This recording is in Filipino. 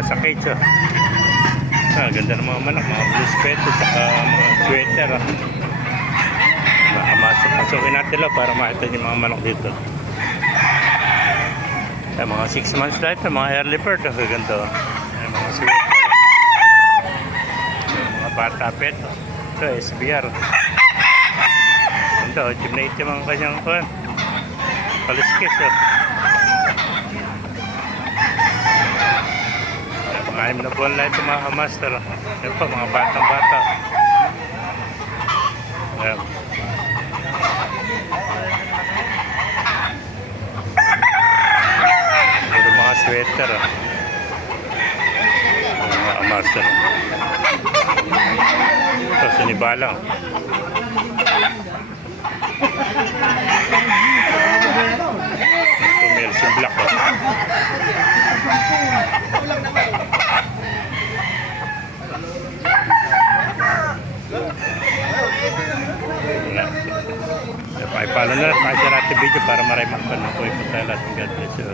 nasa cage. Oh. Ganda ng mga manok, mga blue spet at saka mga sweater. Oh. Pasukin natin lang para makita yung mga manok dito. Mga 6 months na ito, mga early bird. Oh. Ganda. Oh. Mga sweater. Mga bata pet. Ito, SBR. Ganda. Gymnate yung mga kanyang paliskis. Oh. Mga 6 na buwan lang ito mga kamaster. Yan pa, mga batang bata. Yan. Puro mga sweater. Mga kamaster. Ito, sinibalang. Ito, Mersin Black. Pakipalo na lang, pakisya natin video para maraming makapanood ko. God bless you.